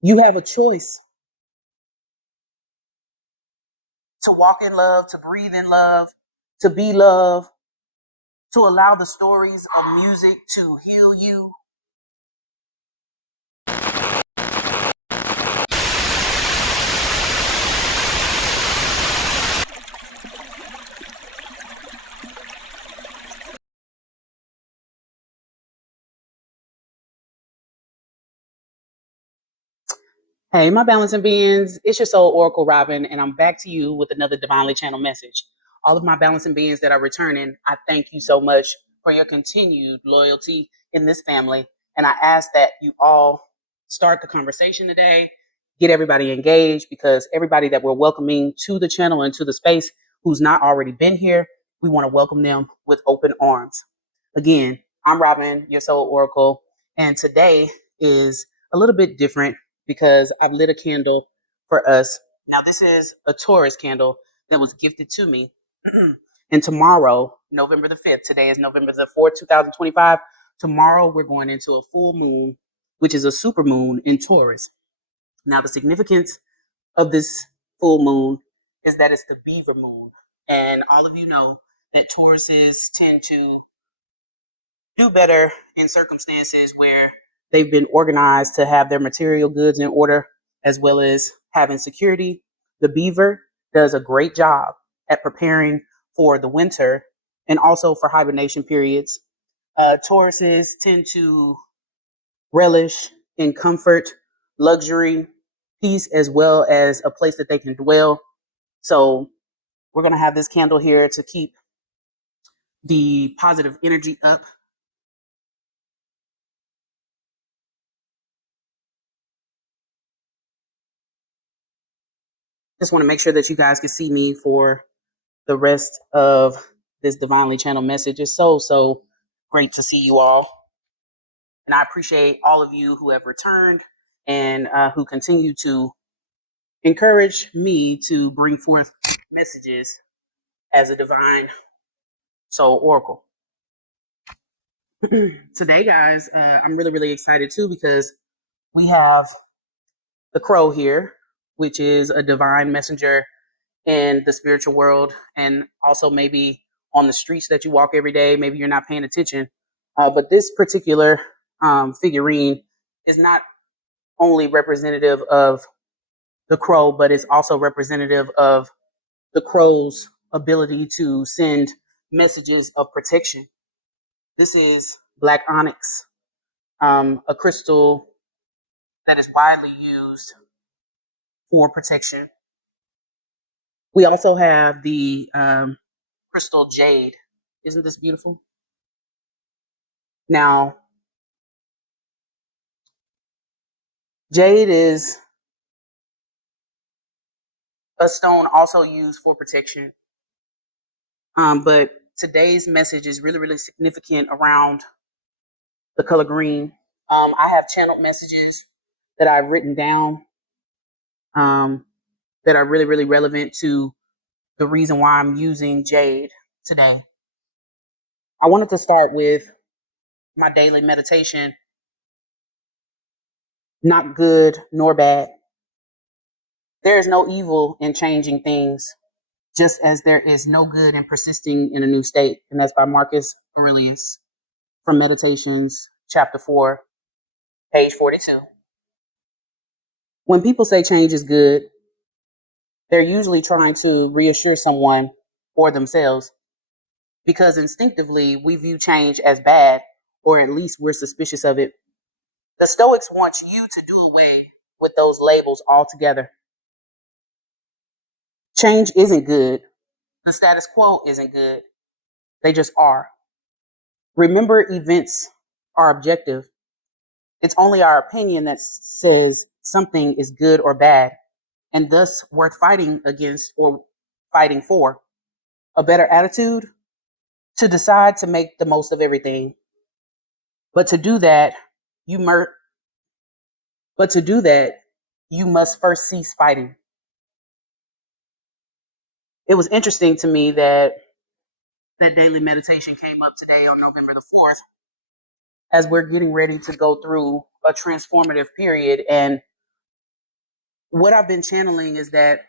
You have a choice to walk in love, to breathe in love, to be love, to allow the stories of music to heal you. Hey, my balancing beings, it's your Soul Oracle Robyn, and I'm back to you with another divinely channeled message. All of my balancing beings that are returning, I thank you so much for your continued loyalty in this family. And I ask that you all start the conversation today, get everybody engaged, because everybody that we're welcoming to the channel and to the space who's not already been here, we want to welcome them with open arms. Again, I'm Robyn, your Soul Oracle, and today is a little bit different because I've lit a candle for us. Now, this is a Taurus candle that was gifted to me. And tomorrow, November the 5th, today is November the 4th, 2025. Tomorrow, we're going into a full moon, which is a supermoon in Taurus. Now, the significance of this full moon is that it's the Beavermoon. And all of you know that Tauruses tend to do better in circumstances where they've been organized to have their material goods in order, as well as having security. The beaver does a great job at preparing for the winter and also for hibernation periods. Tauruses tend to relish in comfort, luxury, peace, as well as a place that they can dwell. So we're going to have this candle here to keep the positive energy up. Just want to make sure that you guys can see me for the rest of this divinely channeled message. It's so great to see you all. And I appreciate all of you who have returned and who continue to encourage me to bring forth messages as a divine soul oracle. Today, guys, I'm really excited too because we have the crow here, which is a divine messenger in the spiritual world, and also maybe on the streets that you walk every day. Maybe you're not paying attention. But this particular figurine is not only representative of the crow, but it's also representative of the crow's ability to send messages of protection. This is black onyx, a crystal that is widely used for protection. We also have the crystal jade. Isn't this beautiful? Now, jade is a stone also used for protection. But today's message is really significant around the color green. I have channeled messages that I've written down that are really relevant to the reason why I'm using jade today. I wanted to start with my daily meditation. Not good nor bad. There is no evil in changing things, just as there is no good in persisting in a new state. And that's by Marcus Aurelius from Meditations, chapter 4, page 42. When people say change is good, they're usually trying to reassure someone or themselves, because instinctively we view change as bad, or at least we're suspicious of it. The Stoics want you to do away with those labels altogether. Change isn't good. The status quo isn't good. They just are. Remember, events are objective. It's only our opinion that says something is good or bad, and thus worth fighting against or fighting for. A better attitude? To decide to make the most of everything. But to do that, you must first cease fighting. It was interesting to me that daily meditation came up today on November the 4th, as we're getting ready to go through a transformative period. And what I've been channeling is that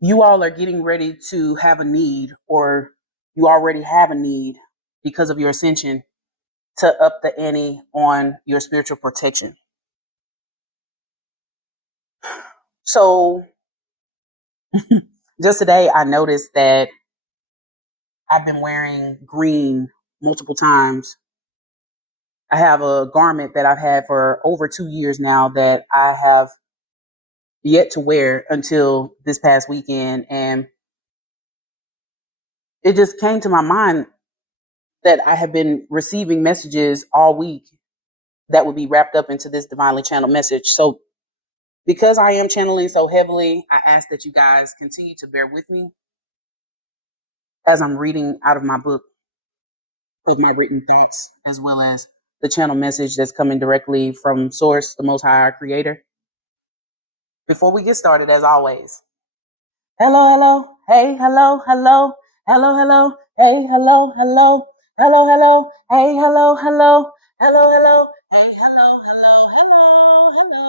you all are getting ready to have a need, or you already have a need because of your ascension, to up the ante on your spiritual protection. So just today, I noticed that I've been wearing green multiple times. I have a garment that I've had for over 2 years now that I have yet to wear until this past weekend. And it just came to my mind that I have been receiving messages all week that would be wrapped up into this divinely channeled message. So because I am channeling so heavily, I ask that you guys continue to bear with me as I'm reading out of my book of my written thoughts, as well as the channel message that's coming directly from Source, the Most High, our Creator. Before we get started, as always, hello, hello, hey, hello, hello, hello, hello, hey, hello, hello, hello, hello, hey, hello, hello, hello, hello, hey, hello, hello, hello, hello,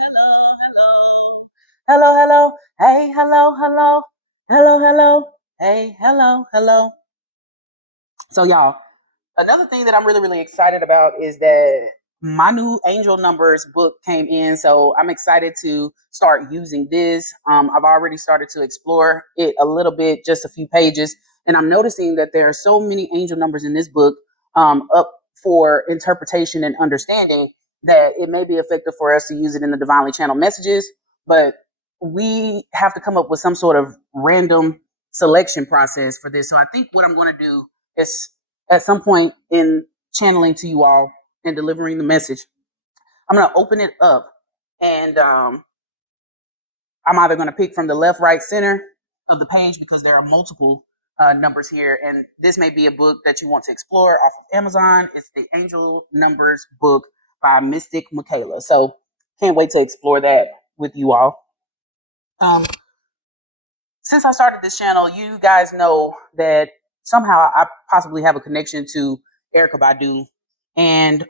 hello, hello, hello, hello, hey, hello, hello, hello, hello, hey, hello, hello. So, y'all, another thing that I'm really, really excited about is that my new angel numbers book came in. So I'm excited to start using this. I've already started to explore it a little bit, just a few pages. And I'm noticing that there are so many angel numbers in this book up for interpretation and understanding that it may be effective for us to use it in the divinely channeled messages. But we have to come up with some sort of random selection process for this. So I think what I'm going to do is, at some point in channeling to you all and delivering the message, I'm going to open it up, and I'm either going to pick from the left, right, center of the page, because there are multiple numbers here. And this may be a book that you want to explore off of Amazon. It's the Angel Numbers book by Mystic Michaela. So can't wait to explore that with you all. Since I started this channel, you guys know that somehow I possibly have a connection to Erykah Badu. And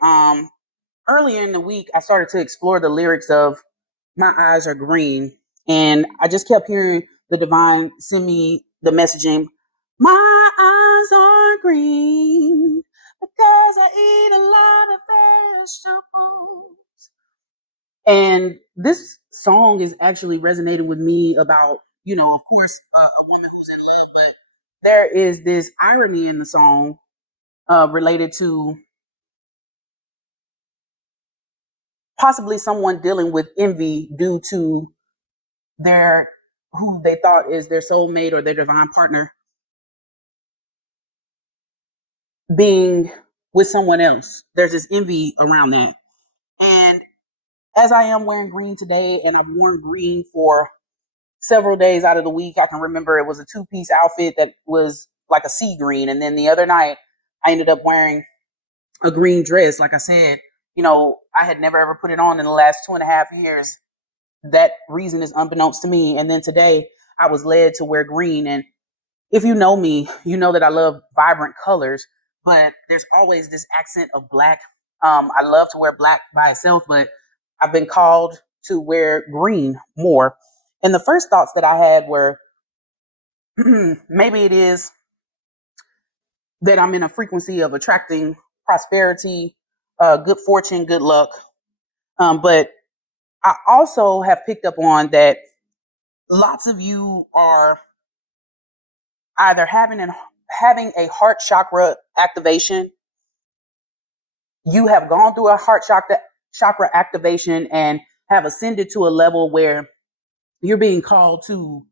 earlier in the week, I started to explore the lyrics of My Eyes Are Green. And I just kept hearing the divine send me the messaging, my eyes are green because I eat a lot of vegetables. And this song is actually resonating with me about, of course, a woman who's in love, but there is this irony in the song related to possibly someone dealing with envy due to their who they thought is their soulmate or their divine partner being with someone else. There's this envy around that. And as I am wearing green today, and I've worn green for several days out of the week, I can remember it was a two-piece outfit that was like a sea green. And then the other night, I ended up wearing a green dress. Like I said, I had never ever put it on in the last 2.5 years. That reason is unbeknownst to me. And then today, I was led to wear green. And if you know me, you know that I love vibrant colors, but there's always this accent of black. I love to wear black by itself, but I've been called to wear green more. And the first thoughts that I had were maybe it is that I'm in a frequency of attracting prosperity, good fortune, good luck. But I also have picked up on that lots of you are either having a heart chakra activation. You have gone through a heart chakra activation and have ascended to a level where you're being called to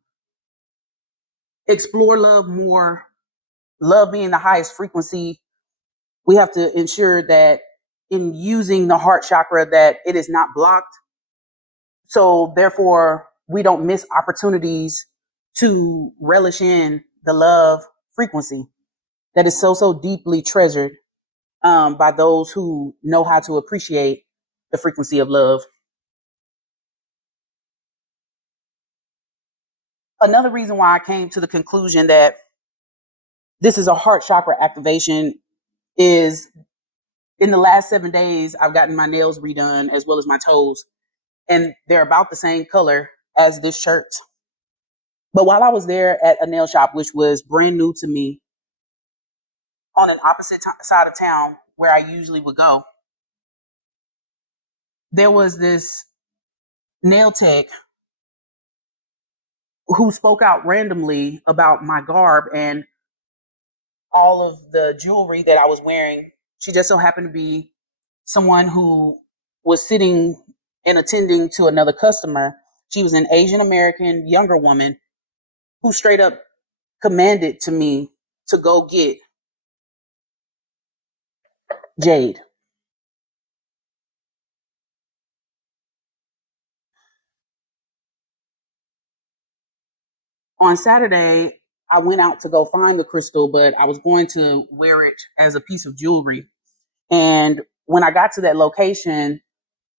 explore love more, love being the highest frequency. We have to ensure that in using the heart chakra that it is not blocked. So therefore, we don't miss opportunities to relish in the love frequency that is so, so deeply treasured by those who know how to appreciate the frequency of love. Another reason why I came to the conclusion that this is a heart chakra activation is in the last 7 days, I've gotten my nails redone as well as my toes, and they're about the same color as this shirt. But while I was there at a nail shop, which was brand new to me, on an opposite side of town where I usually would go, there was this nail tech who spoke out randomly about my garb and all of the jewelry that I was wearing. She just so happened to be someone who was sitting and attending to another customer. She was an Asian American younger woman who straight up commanded to me to go get Jade. On Saturday, I went out to go find the crystal, but I was going to wear it as a piece of jewelry. And when I got to that location,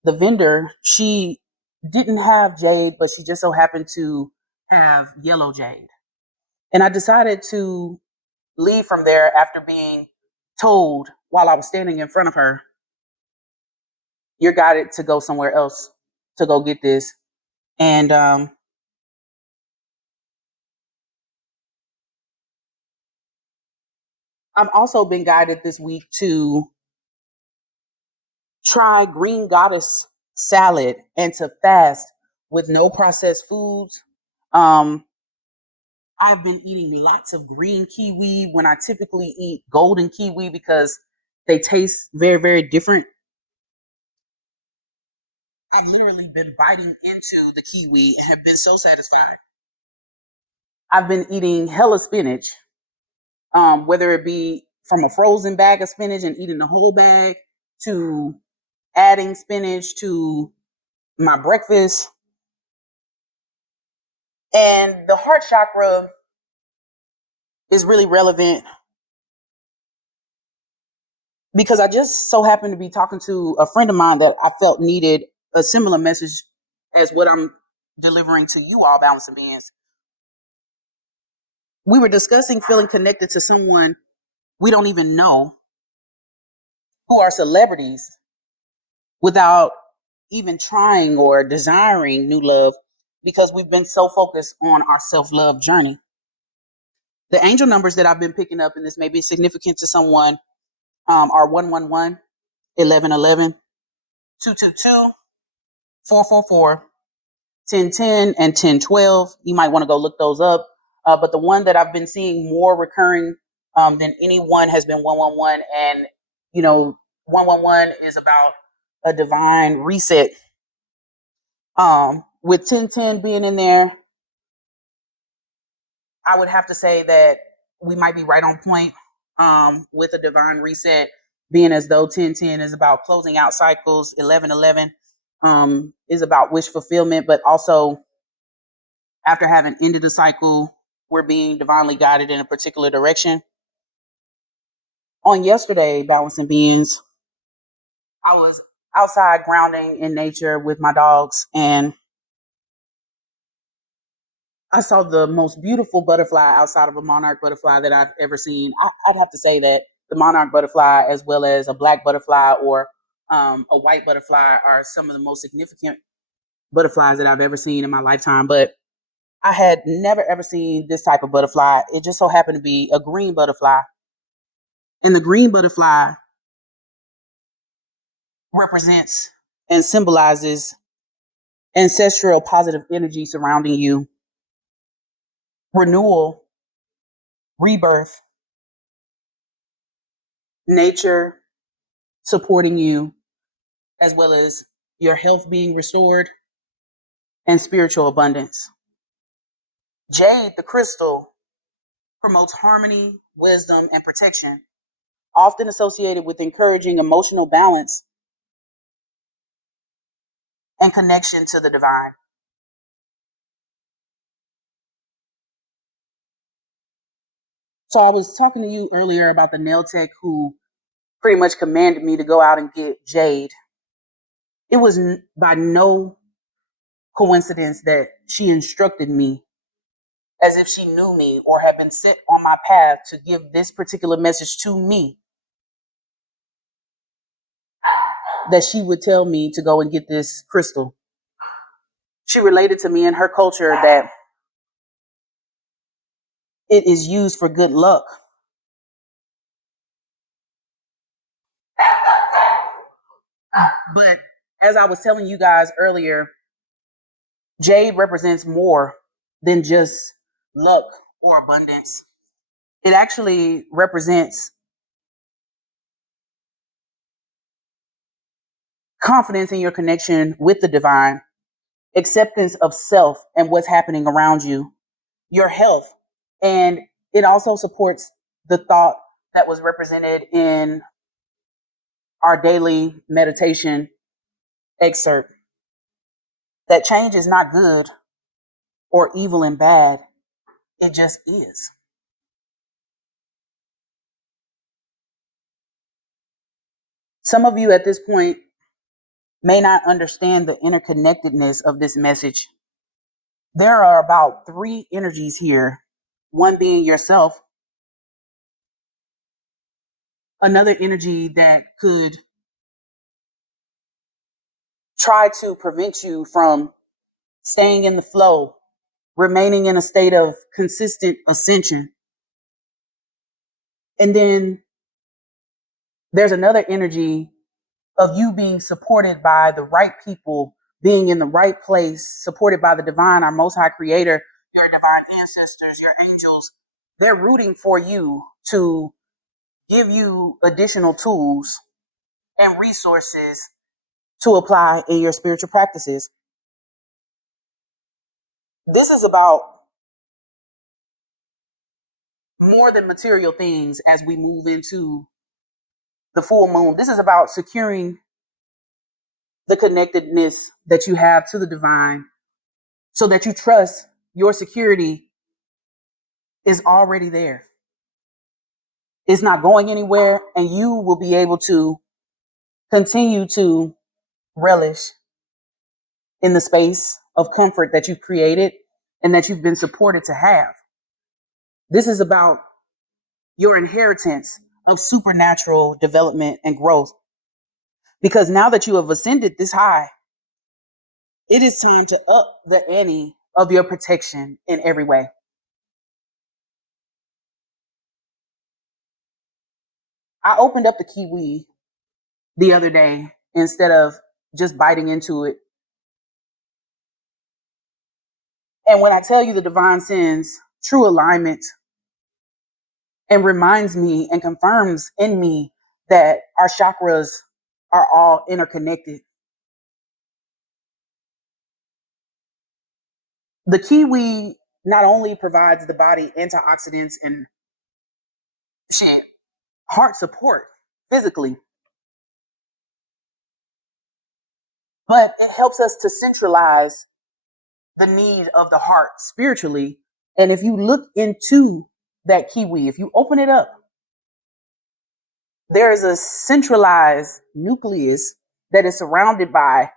the vendor, she didn't have jade, but she just so happened to have yellow jade. And I decided to leave from there after being told while I was standing in front of her, you're guided to go somewhere else to go get this. And I've also been guided this week to try green goddess salad and to fast with no processed foods. Um, I've been eating lots of green kiwi when I typically eat golden kiwi because they taste very, very different. I've literally been biting into the kiwi and have been so satisfied. I've been eating hella spinach, whether it be from a frozen bag of spinach and eating the whole bag to adding spinach to my breakfast. And the heart chakra is really relevant because I just so happened to be talking to a friend of mine that I felt needed a similar message as what I'm delivering to you all, balancing beings. We were discussing feeling connected to someone we don't even know who are celebrities without even trying or desiring new love because we've been so focused on our self-love journey. The angel numbers that I've been picking up, and this may be significant to someone, are 111, 1111, 222, 444, 1010, and 1012. You might want to go look those up. But the one that I've been seeing more recurring than any one has been 111. And, 111 is about a divine reset. With 1010 being in there, I would have to say that we might be right on point with a divine reset, being as though 1010 is about closing out cycles, 1111 is about wish fulfillment, but also after having ended a cycle, we're being divinely guided in a particular direction. On yesterday, balancing beings, I was outside grounding in nature with my dogs, and I saw the most beautiful butterfly outside of a monarch butterfly that I've ever seen. I'd have to say that the monarch butterfly, as well as a black butterfly or a white butterfly, are some of the most significant butterflies that I've ever seen in my lifetime. But I had never ever seen this type of butterfly. It just so happened to be a green butterfly. And the green butterfly represents and symbolizes ancestral positive energy surrounding you, renewal, rebirth, nature supporting you, as well as your health being restored and spiritual abundance. Jade, the crystal, promotes harmony, wisdom, and protection, often associated with encouraging emotional balance and connection to the divine. So I was talking to you earlier about the nail tech who pretty much commanded me to go out and get jade. It was by no coincidence that she instructed me as if she knew me or had been set on my path to give this particular message to me. that she would tell me to go and get this crystal. She related to me in her culture that it is used for good luck. But as I was telling you guys earlier, jade represents more than just luck or abundance. It actually represents confidence in your connection with the divine, acceptance of self and what's happening around you, your health. And it also supports the thought that was represented in our daily meditation excerpt that change is not good or evil and bad, it just is. Some of you at this point may not understand the interconnectedness of this message. There are about 3 energies here, one being yourself, another energy that could try to prevent you from staying in the flow, remaining in a state of consistent ascension. And then there's another energy of you being supported by the right people, being in the right place, supported by the divine, our most high creator, your divine ancestors, your angels. They're rooting for you to give you additional tools and resources to apply in your spiritual practices. This is about more than material things as we move into the full moon. This is about securing the connectedness that you have to the divine so that you trust your security is already there. It's not going anywhere, and you will be able to continue to relish in the space of comfort that you've created and that you've been supported to have. This is about your inheritance of supernatural development and growth. Because now that you have ascended this high, it is time to up the ante of your protection in every way. I opened up the kiwi the other day instead of just biting into it. And when I tell you the divine sends true alignment and reminds me and confirms in me that our chakras are all interconnected. The kiwi not only provides the body antioxidants and heart support physically, but it helps us to centralize the need of the heart spiritually. And if you look into that kiwi, if you open it up, there is a centralized nucleus that is surrounded by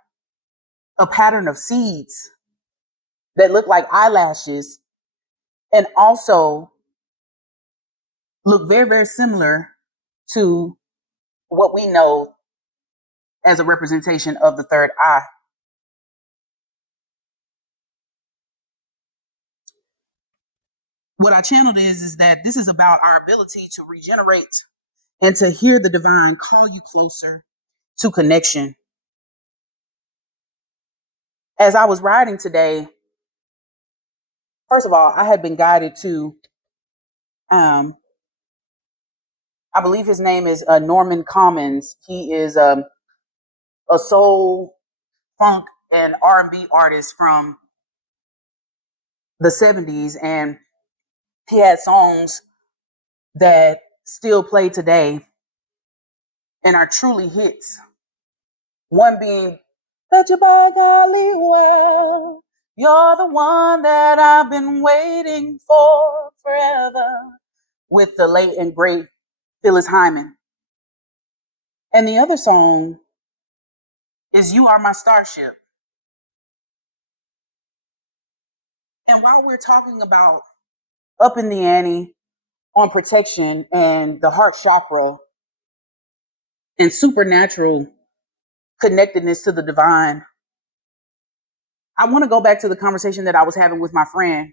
a pattern of seeds that look like eyelashes and also look very, very similar to what we know as a representation of the third eye. What I channeled is that this is about our ability to regenerate and to hear the divine call you closer to connection. As I was writing today, first of all, I had been guided to, I believe his name is Norman Commons. He is a soul, funk, and R&B artist from the 70s, and he had songs that still play today and are truly hits. One being, Bet You By Golly Well, You're the One That I've Been Waiting For Forever, with the late and great Phyllis Hyman. And the other song is You Are My Starship. And while we're talking about up in the ante on protection and the heart chakra and supernatural connectedness to the divine. I want to go back to the conversation that I was having with my friend.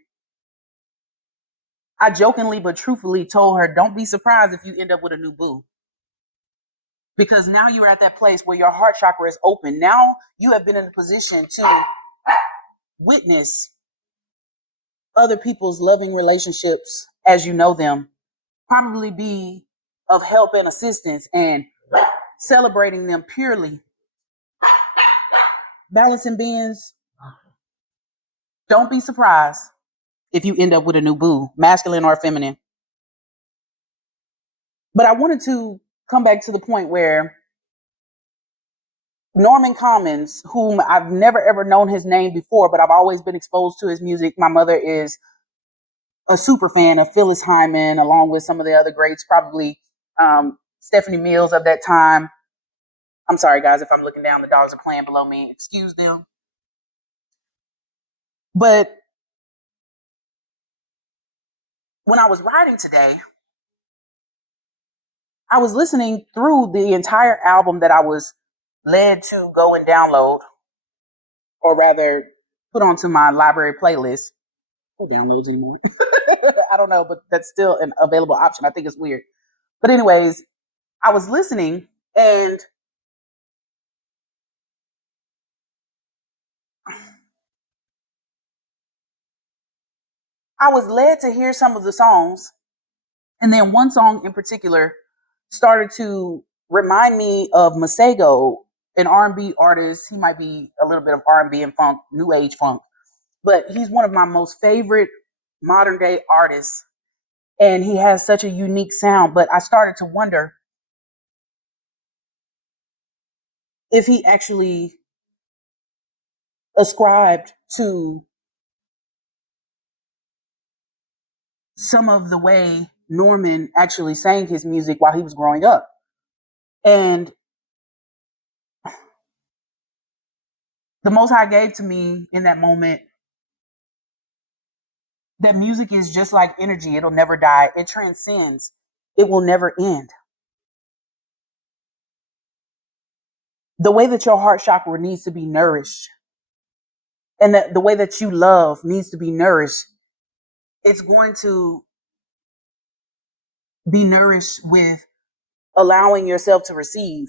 I jokingly but truthfully told her, don't be surprised if you end up with a new boo. Because now you're at that place where your heart chakra is open. Now you have been in a position to witness other people's loving relationships as you know them, probably be of help and assistance and celebrating them purely. Balancing beings, don't be surprised if you end up with a new boo, masculine or feminine. But I wanted to come back to the point where Norman Commons, whom I've never ever known his name before, but I've always been exposed to his music. My mother is a super fan of Phyllis Hyman, along with some of the other greats, probably Stephanie Mills of that time. I'm sorry, guys, if I'm looking down, the dogs are playing below me. Excuse them. But when I was writing today, I was listening through the entire album that I was led to go and download, or rather put onto my library playlist. Who downloads anymore? I don't know, but that's still an available option. I think it's weird. But anyways, I was listening and I was led to hear some of the songs. And then one song in particular started to remind me of Masego, an R&B artist. He might be a little bit of R&B and funk, new age funk, but he's one of my most favorite modern day artists. And he has such a unique sound. But I started to wonder if he actually ascribed to some of the way Norman actually sang his music while he was growing up. And the Most High gave to me in that moment that music is just like energy. It'll never die. It transcends. It will never end. The way that your heart chakra needs to be nourished and that the way that you love needs to be nourished, it's going to be nourished with allowing yourself to receive.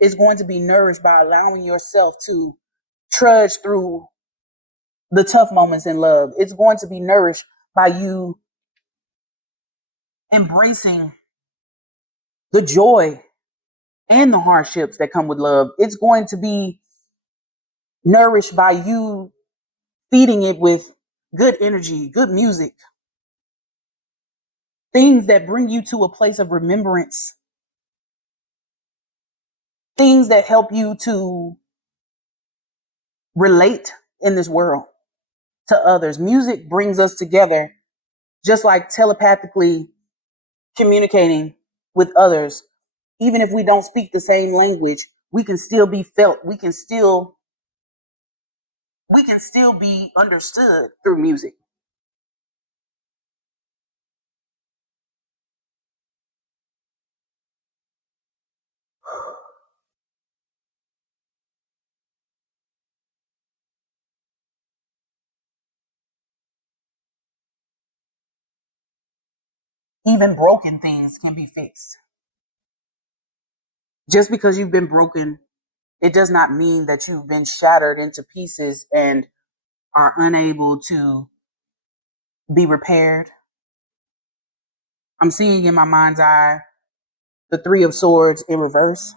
It's going to be nourished by allowing yourself to trudge through the tough moments in love. It's going to be nourished by you embracing the joy and the hardships that come with love. It's going to be nourished by you feeding it with good energy, good music, things that bring you to a place of remembrance, things that help you to relate in this world to others. Music brings us together, just like telepathically communicating with others. Even if we don't speak the same language, we can still be felt. We can still be understood through music. Even broken things can be fixed. Just because you've been broken, it does not mean that you've been shattered into pieces and are unable to be repaired. I'm seeing in my mind's eye the Three of Swords in reverse.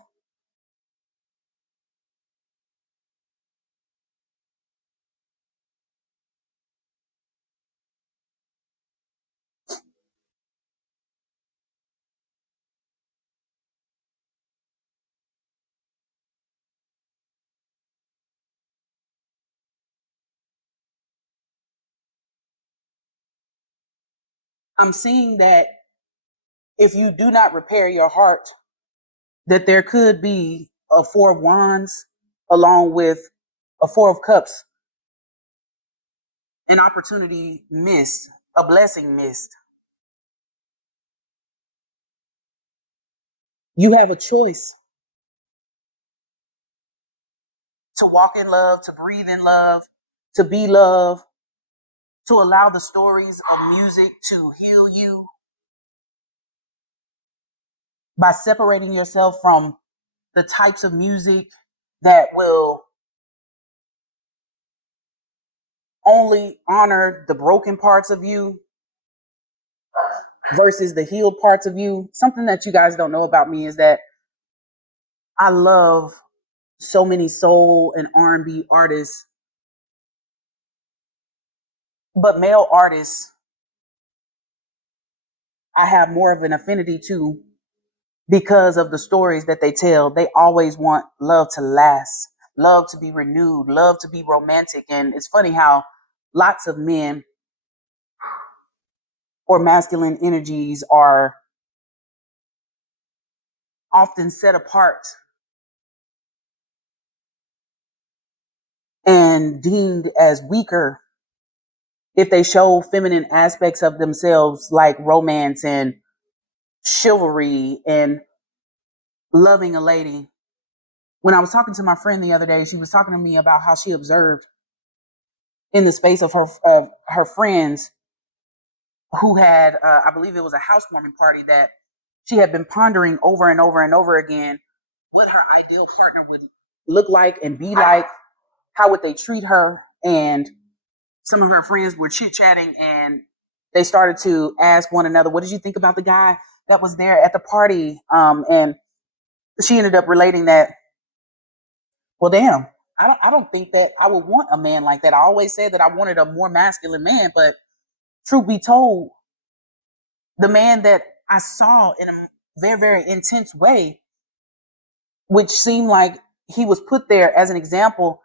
I'm seeing that if you do not repair your heart, that there could be a Four of Wands along with a Four of Cups, an opportunity missed, a blessing missed. You have a choice. to walk in love, to breathe in love, to be love, to allow the stories of music to heal you by separating yourself from the types of music that will only honor the broken parts of you versus the healed parts of you. Something that you guys don't know about me is that I love so many soul and R&B artists, but male artists I have more of an affinity to because of the stories that they tell. They always want love to last, love to be renewed, love to be romantic. And it's funny how lots of men or masculine energies are often set apart and deemed as weaker if they show feminine aspects of themselves, like romance and chivalry and loving a lady. When I was talking to my friend the other day, she was talking to me about how she observed in the space of her friends who had, I believe it was a housewarming party, that she had been pondering over and over and over again what her ideal partner would look like and be like. How would they treat her? And some of her friends were chit chatting, and they started to ask one another, "What did you think about the guy that was there at the party?" And she ended up relating that, well, damn, I don't think that I would want a man like that. I always said that I wanted a more masculine man, but truth be told, the man that I saw in a very, very intense way, which seemed like he was put there as an example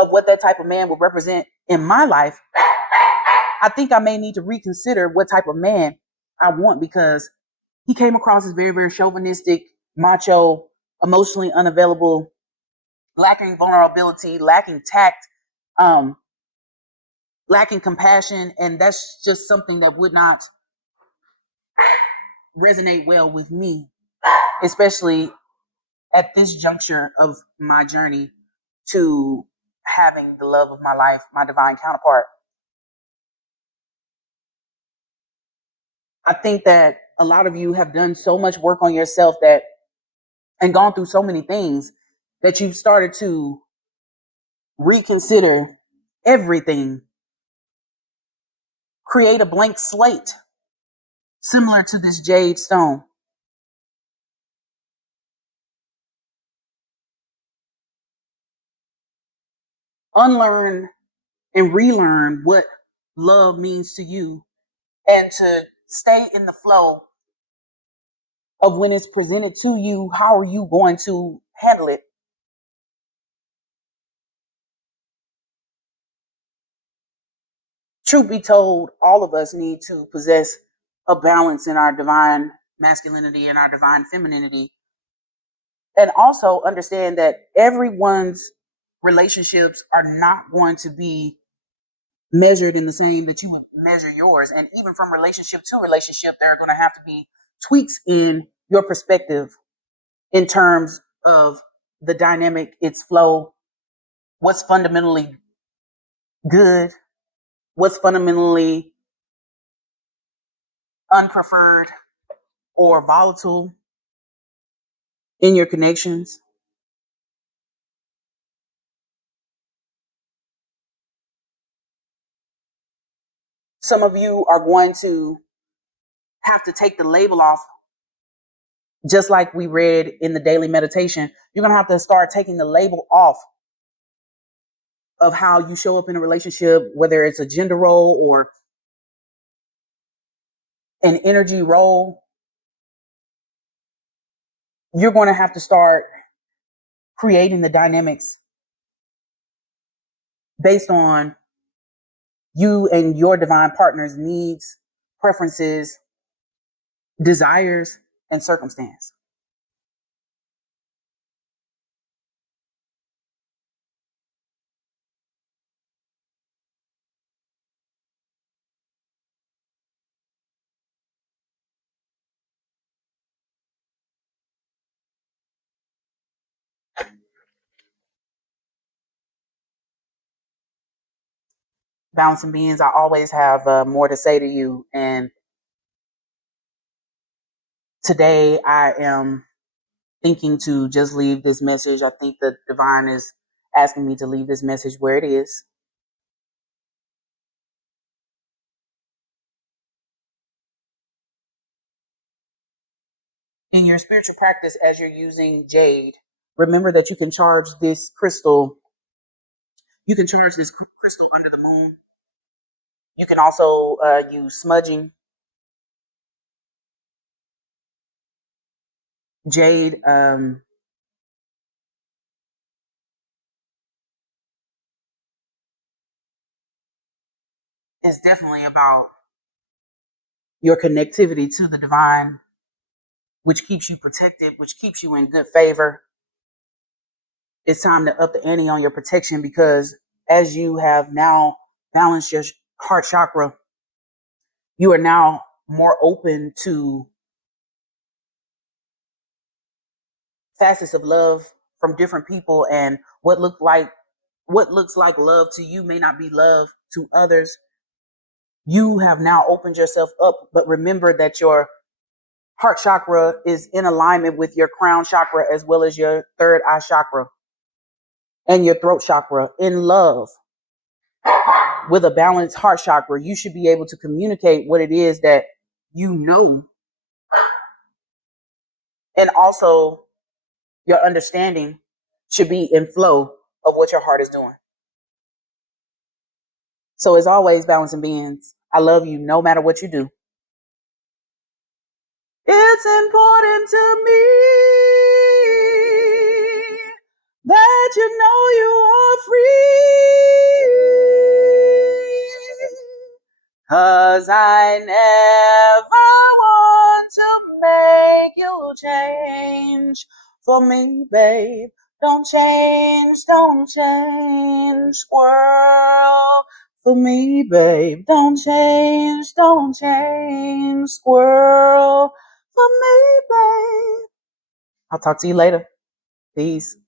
of what that type of man would represent in my life, I think I may need to reconsider what type of man I want, because he came across as very, very chauvinistic, macho, emotionally unavailable, lacking vulnerability, lacking tact, um, lacking compassion. And that's just something that would not resonate well with me, especially at this juncture of my journey to having the love of my life, my divine counterpart. I think that a lot of you have done so much work on yourself that and gone through so many things that you've started to reconsider everything, create a blank slate similar to this jade stone. Unlearn and relearn what love means to you, and to stay in the flow of when it's presented to you, how are you going to handle it? Truth be told, all of us need to possess a balance in our divine masculinity and our divine femininity, and also understand that everyone's relationships are not going to be measured in the same that you would measure yours. And even from relationship to relationship, there are going to have to be tweaks in your perspective in terms of the dynamic, its flow, what's fundamentally good, what's fundamentally unpreferred or volatile in your connections. Some of you are going to have to take the label off, just like we read in the daily meditation. You're going to have to start taking the label off of how you show up in a relationship, whether it's a gender role or an energy role. You're going to have to start creating the dynamics based on you and your divine partner's needs, preferences, desires, and circumstance. Balancing beings, I always have more to say to you. And today I am thinking to just leave this message. I think the divine is asking me to leave this message where it is. In your spiritual practice, as you're using jade, remember that you can charge this crystal. You can charge this crystal under the moon. You can also use smudging. Jade is definitely about your connectivity to the divine, which keeps you protected, which keeps you in good favor. It's time to up the ante on your protection, because as you have now balanced your heart chakra, you are now more open to facets of love from different people, and what looks like love to you may not be love to others. You have now opened yourself up, but remember that your heart chakra is in alignment with your crown chakra as well as your third eye chakra and your throat chakra. In love, with a balanced heart chakra, you should be able to communicate what it is that you know, and also your understanding should be in flow of what your heart is doing. So as always, balancing beings, I love you no matter what you do. It's important to me that you know you are free. 'Cause I never want to make you change for me, babe. Don't change, squirrel. For me, babe. Don't change, squirrel. For me, babe. I'll talk to you later. Peace.